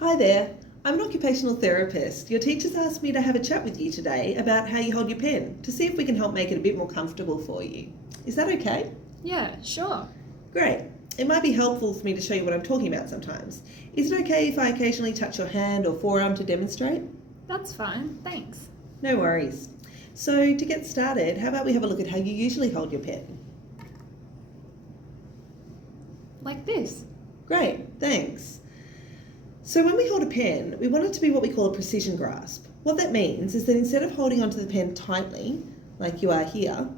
Hi there, I'm an occupational therapist. Your teacher's asked me to have a chat with you today about how you hold your pen to see if we can help make it a bit more comfortable for you. Is that okay? Yeah, sure. Great. It might be helpful for me to show you what I'm talking about sometimes. Is it okay if I occasionally touch your hand or forearm to demonstrate? That's fine, thanks. No worries. So to get started, how about we have a look at how you usually hold your pen? Like this. Great, thanks. So when we hold a pen, we want it to be what we call a precision grasp. What that means is that instead of holding onto the pen tightly, like you are here,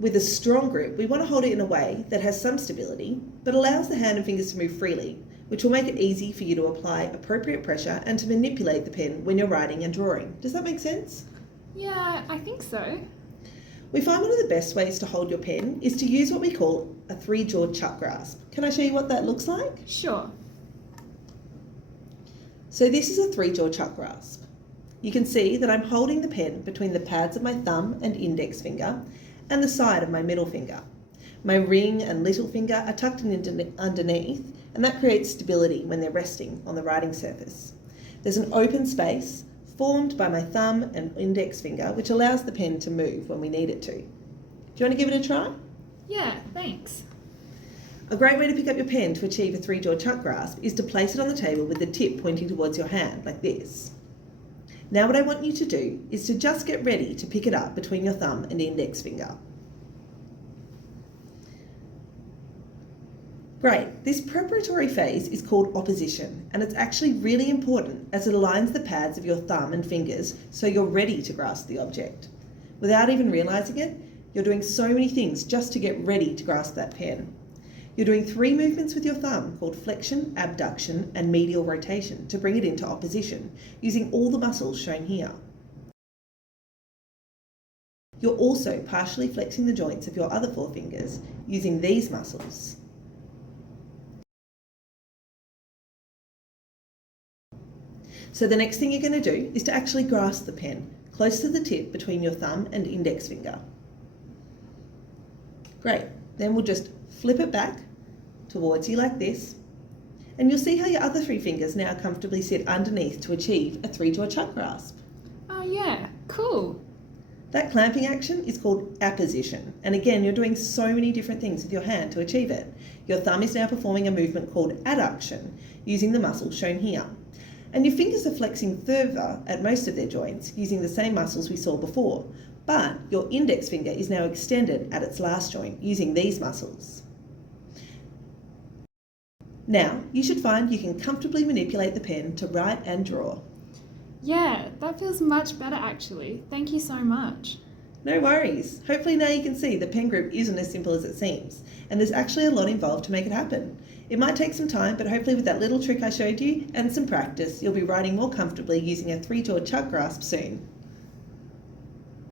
with a strong grip, we want to hold it in a way that has some stability, but allows the hand and fingers to move freely, which will make it easy for you to apply appropriate pressure and to manipulate the pen when you're writing and drawing. Does that make sense? Yeah, I think so. We find one of the best ways to hold your pen is to use what we call a three-jawed chuck grasp. Can I show you what that looks like? Sure. So this is a three-jawed chuck grasp. You can see that I'm holding the pen between the pads of my thumb and index finger and the side of my middle finger. My ring and little finger are tucked in underneath, and that creates stability when they're resting on the writing surface. There's an open space formed by my thumb and index finger, which allows the pen to move when we need it to. Do you want to give it a try? Yeah, thanks. A great way to pick up your pen to achieve a three-jawed chuck grasp is to place it on the table with the tip pointing towards your hand, like this. Now what I want you to do is to just get ready to pick it up between your thumb and index finger. Great, this preparatory phase is called opposition, and it's actually really important as it aligns the pads of your thumb and fingers so you're ready to grasp the object. Without even realising it, you're doing so many things just to get ready to grasp that pen. You're doing 3 movements with your thumb called flexion, abduction and medial rotation to bring it into opposition, using all the muscles shown here. You're also partially flexing the joints of your other 4 fingers using these muscles. So the next thing you're going to do is to actually grasp the pen close to the tip between your thumb and index finger. Great, then we'll just flip it back towards you like this, and you'll see how your other 3 fingers now comfortably sit underneath to achieve a three-jawed chuck grasp. Oh yeah, cool. That clamping action is called apposition, and again you're doing so many different things with your hand to achieve it. Your thumb is now performing a movement called adduction using the muscles shown here, and your fingers are flexing further at most of their joints using the same muscles we saw before, but your index finger is now extended at its last joint using these muscles. Now, you should find you can comfortably manipulate the pen to write and draw. Yeah, that feels much better actually. Thank you so much. No worries. Hopefully now you can see the pen grip isn't as simple as it seems, and there's actually a lot involved to make it happen. It might take some time, but hopefully with that little trick I showed you and some practice, you'll be writing more comfortably using a three-jawed chuck grasp soon.